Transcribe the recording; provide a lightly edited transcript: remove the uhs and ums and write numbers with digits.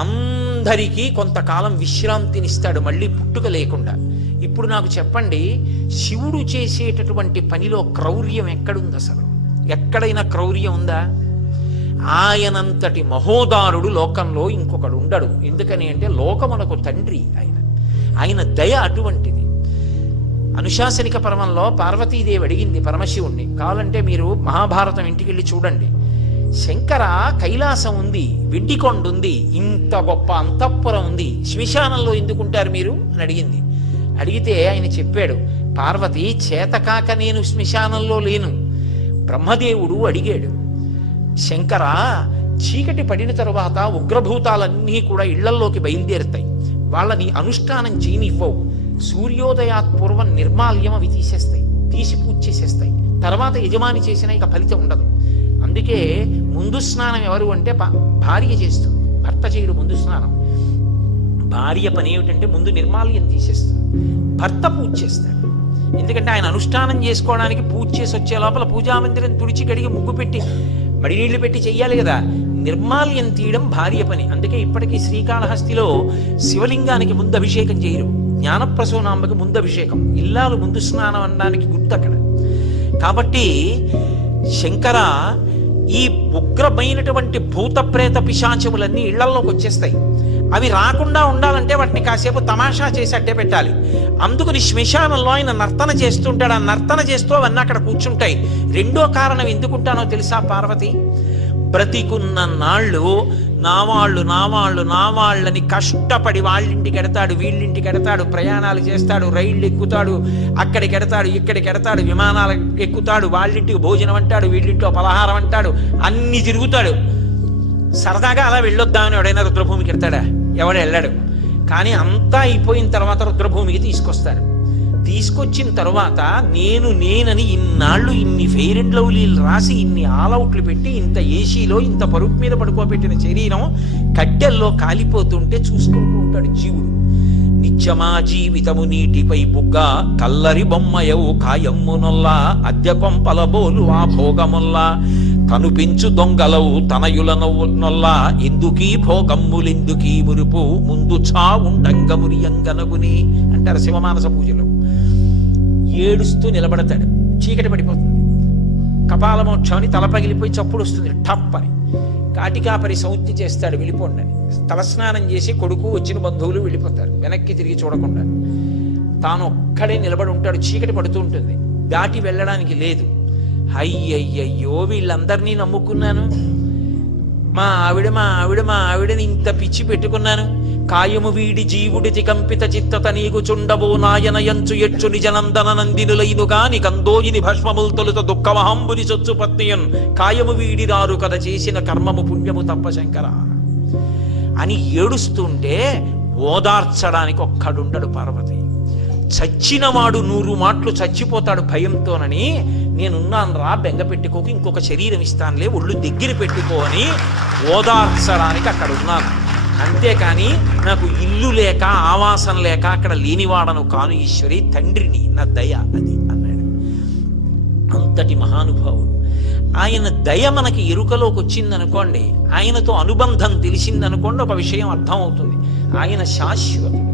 అందరికీ కొంతకాలం విశ్రాంతినిస్తాడు, మళ్ళీ పుట్టుక లేకుండా. ఇప్పుడు నాకు చెప్పండి, శివుడు చేసేటటువంటి పనిలో క్రౌర్యం ఎక్కడుంది? అసలు ఎక్కడైనా క్రౌర్యం ఉందా? ఆయనంతటి మహోదారుడు లోకంలో ఇంకొకడు ఉండడు. ఎందుకని అంటే లోకమునకు తండ్రి ఆయన దయ అటువంటిది. అనుశాసనిక పర్వంలో పార్వతీదేవి అడిగింది పరమశివుణ్ణి, కావాలంటే మీరు మహాభారతం ఇంటికి వెళ్ళి చూడండి. శంకర, కైలాసం ఉంది, వెండికొండ ఉంది, ఇంత గొప్ప అంతఃపురం ఉంది, శ్మశానంలో ఎందుకుంటారు మీరు అని అడిగింది. అడిగితే ఆయన చెప్పాడు, పార్వతి, చేతకాక నేను శ్మశానంలో లేను. బ్రహ్మదేవుడు అడిగాడు, శంకర, చీకటి పడిన తరువాత ఉగ్రభూతాలన్నీ కూడా ఇళ్లల్లోకి బయలుదేరుతాయి, వాళ్ళని అనుష్ఠానం చేయనివ్వవు, సూర్యోదయాత్ పూర్వం నిర్మాల్యం అవి తీసేస్తాయి, తీసి పూజ చేసేస్తాయి, తర్వాత యజమాని చేసినా ఇక ఫలితం ఉండదు. అందుకే ముందు స్నానం ఎవరు అంటే భార్య చేస్తుంది, భర్త చేయడు ముందు స్నానం. భార్య పని ఏమిటంటే ముందు నిర్మాల్యం తీసేస్తుంది, భర్త పూజ చేస్తాడు. ఎందుకంటే ఆయన అనుష్ఠానం చేసుకోవడానికి పూజ చేసి వచ్చే లోపల పూజామందిరం తుడిచి కడిగి ముగ్గు పెట్టి మడి నీళ్లు పెట్టి చెయ్యాలి కదా. నిర్మాల్యం తీయడం భార్య పని. అందుకే ఇప్పటికీ శ్రీకాళహస్తిలో శివలింగానికి ముందు అభిషేకం చేయరు, జ్ఞానప్రసూనాంబకి ముందు అభిషేకం, ఇల్లాలు ముందు స్నానం అనడానికి గుర్తు అక్కడ. కాబట్టి శంకర, ఈ ఉగ్రమైనటువంటి భూత ప్రేత పిశాచములన్నీ ఇళ్లల్లోకి వచ్చేస్తాయి. అవి రాకుండా ఉండాలంటే వాటిని కాసేపు తమాషా చేసి అడ్డే పెట్టాలి. అందుకని శ్మశానంలో ఆయన నర్తన చేస్తుంటాడు. ఆ నర్తన చేస్తూ అవన్నీ అక్కడ కూర్చుంటాయి. రెండో కారణం ఎందుకుంటానో తెలుసా పార్వతి? బ్రతికున్న నాళ్ళు నా వాళ్ళని కష్టపడి వాళ్ళింటికి ఎడతాడు, వీళ్ళింటికి ఎడతాడు, ప్రయాణాలు చేస్తాడు, రైళ్ళు ఎక్కుతాడు, అక్కడికి ఎడతాడు, ఇక్కడికి ఎడతాడు, విమానాలు ఎక్కుతాడు, వాళ్ళింటికి భోజనం అంటాడు, వీళ్ళింట్లో పలహారం అంటాడు, అన్ని తిరుగుతాడు. సరదాగా అలా వెళ్ళొద్దామని ఎవడైనా రుద్రభూమికి ఎడతాడా? ఎవడు వెళ్ళాడు. కానీ అంతా అయిపోయిన తర్వాత రుద్రభూమికి తీసుకొస్తాడు. తీసుకొచ్చిన తర్వాత నేనని ఇన్నాళ్ళు ఇన్ని ఫెయిర్ అండ్ లవ్లీలు రాసి, ఇన్ని ఆల్అవుట్లు పెట్టి, ఇంత ఏసీలో ఇంత పరుపు మీద పడుకోబెట్టిన శరీరం కట్టెల్లో కాలిపోతుంటే చూసుకుంటూ ఉంటాడు జీవుడు. నిత్యమా జీవితము నీటిపై బుగ్గ, కల్లరి బొమ్మయవు కాయమ్మునొల్లా, అద్దె కొంపల బోలు ఆ భోగముల్లా, కనుపించు దొంగలవు తనయుల నొల్లా, ఎందుకీ భోగమ్ములెందుకీ మురుపు, ముందు చావుండంగమురియంగనగుని అంటారు శివమానస పూజలో. ఏడుస్తూ నిలబడతాడు, చీకటి పడిపోతుంది, కపాలమోక్షం అని తల పగిలిపోయి చప్పుడు వస్తుంది టప్ అని. కాటికాపరి సంజ్ఞ చేస్తాడు, వెళ్ళిపోండి అని. తలస్నానం చేసి కొడుకు, వచ్చిన బంధువులు వెళ్ళిపోతారు, వెనక్కి తిరిగి చూడకుండా. తాను ఒక్కడే నిలబడి ఉంటాడు, చీకటి పడుతూ ఉంటుంది, దాటి వెళ్ళడానికి లేదు. అయ్యయ్యయ్యో, వీళ్ళందరినీ నమ్ముకున్నాను, మా ఆవిడని ఇంత పిచ్చి పెట్టుకున్నాను, కాయము వీడి జీవుడితి కంపిత చిత్తత నీగు చుండబో నాయన యంచు ఎచ్చు నిజనందన నందినులైనుగా నికందోయిని భస్మముల్ తొలుత దుఃఖమహంబుని సొచ్చు పత్నియన్, కాయము వీడి రారు కథ చేసిన కర్మము పుణ్యము తప్ప శంకర అని ఏడుస్తుంటే ఓదార్చడానికి ఒక్కడుండడు పార్వతి. చచ్చినవాడు 100 మాటలు చచ్చిపోతాడు భయంతోనని, నేనున్నాను రా, బెంగ పెట్టుకోకు, ఇంకొక శరీరం ఇస్తానులే, ఒళ్ళు దగ్గర పెట్టుకో అని ఓదార్చడానికి అక్కడ ఉన్నాను. అంతేకాని నాకు ఇల్లు లేక ఆవాసం లేక అక్కడ లేనివాడను కాను ఈశ్వరి, తండ్రిని, నా దయ అది అన్నాడు. అంతటి మహానుభావుడు ఆయన. దయ మనకి ఎరుకలోకి వచ్చిందనుకోండి, ఆయనతో అనుబంధం తెలిసిందనుకోండి, ఒక విషయం అర్థం అవుతుంది. ఆయన శాశ్వతుడు.